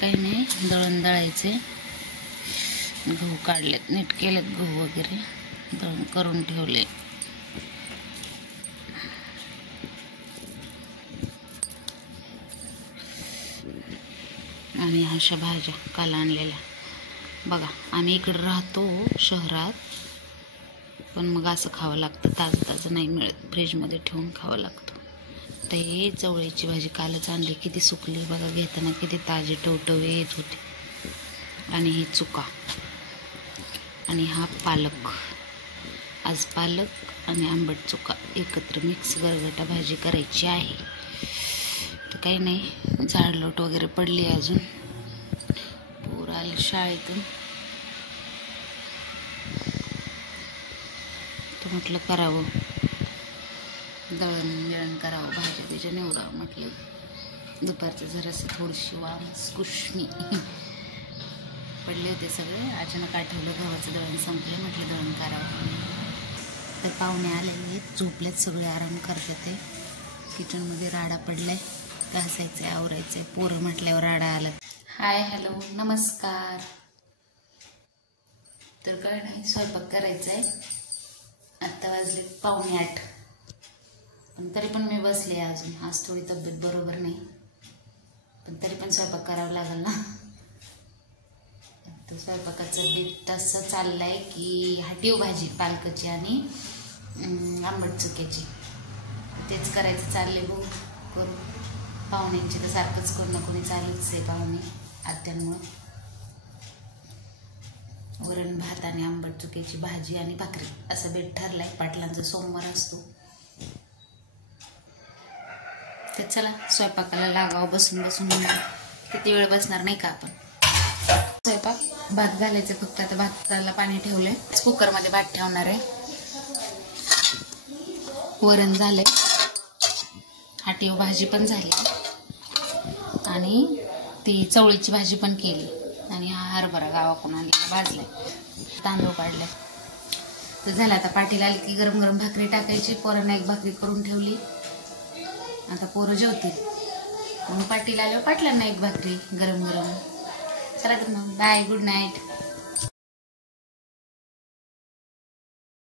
काही नाही, दळण दळायचे. गहू काढलेत, नीट केलेत गहू वगैरे, दळण करून ठेवले. आणि अशा भाज्या काल आणलेल्या बघा. आम्ही इकडं राहतो शहरात, पण मग असं खावं लागतं, ताजं ताजं नाही मिळत, फ्रीजमध्ये ठेवून खावं लागतं. तर हे चवळीची भाजी कालच आणली, किती सुकली बघा, घेताना किती ताजे टवटवे येत होते. आणि ही चुका, आणि हा पालक. आज पालक आणि आंबट चुका एकत्र मिक्स गरगटा भाजी करायची आहे. तर काही नाही, झाडलोट वगैरे पडली अजून, पोरं आले शाळेतून, तर म्हटलं करावं, दळण करावं, भाज्या बिज्या निवडावं म्हटलं. दुपारचं जरासं थोडीशी कुशमी पडले होते सगळे, अचानक आठवलं गव्हाचं दळण संपलं, म्हटलं दळण करावं. तर पाहुणे आलेले, झोपलेत सगळे, आराम करतात. ते किचनमध्ये राडा पडलाय, घासायचं आहे, आवरायचं आहे. पोरं म्हटल्यावर राडा आला. हाय, हॅलो, नमस्कार. तर काय नाही, स्वयंपाक करायचा आहे. आत्ता वाजले 7:45, पण तरी पण मी बसले अजून. आज थोडी तब्येत बरोबर नाही, पण तरी पण स्वयंपाक करावं लागेल ना. तर स्वयंपाकाचं बेत असं चाललंय की हाटीव भाजी पालकाची आणि आंबट चुक्याची, तेच करायचं चाललंय. बघू करू. पाहुण्यांची तर सारखंच कोण ना कोणी चालूच आहे, पाहुणे आत्यांमुळं. वरण भात आणि आंबट चुक्याची भाजी आणि भाकरी असं बेत ठरलाय. पाटलांचा सोमवार असतो. तर चला स्वयंपाकाला लागावं. बसून बसून किती वेळ बसणार नाही का आपण. स्वयंपाक भात घालायचं फक्त. आता भाताला पाणी ठेवलंय, कुकरमध्ये भात ठेवणार आहे. वरण झालंय, हाटीव भाजी पण झाली, आणि ती चवळीची भाजी पण केली, आणि हा हरभरा गावाकडून आणलेला भाजलाय, तांदूळ काढले. तर झालं. आता पाटील आली की गरम गरम भाकरी टाकायची. पोरांना एक भाकरी करून ठेवली, आता पोरं जेवतील. मग पाटील आल्यावर पाटलांना एक भाकरी गरम गरम. चला तर मग, बाय, गुड नाईट.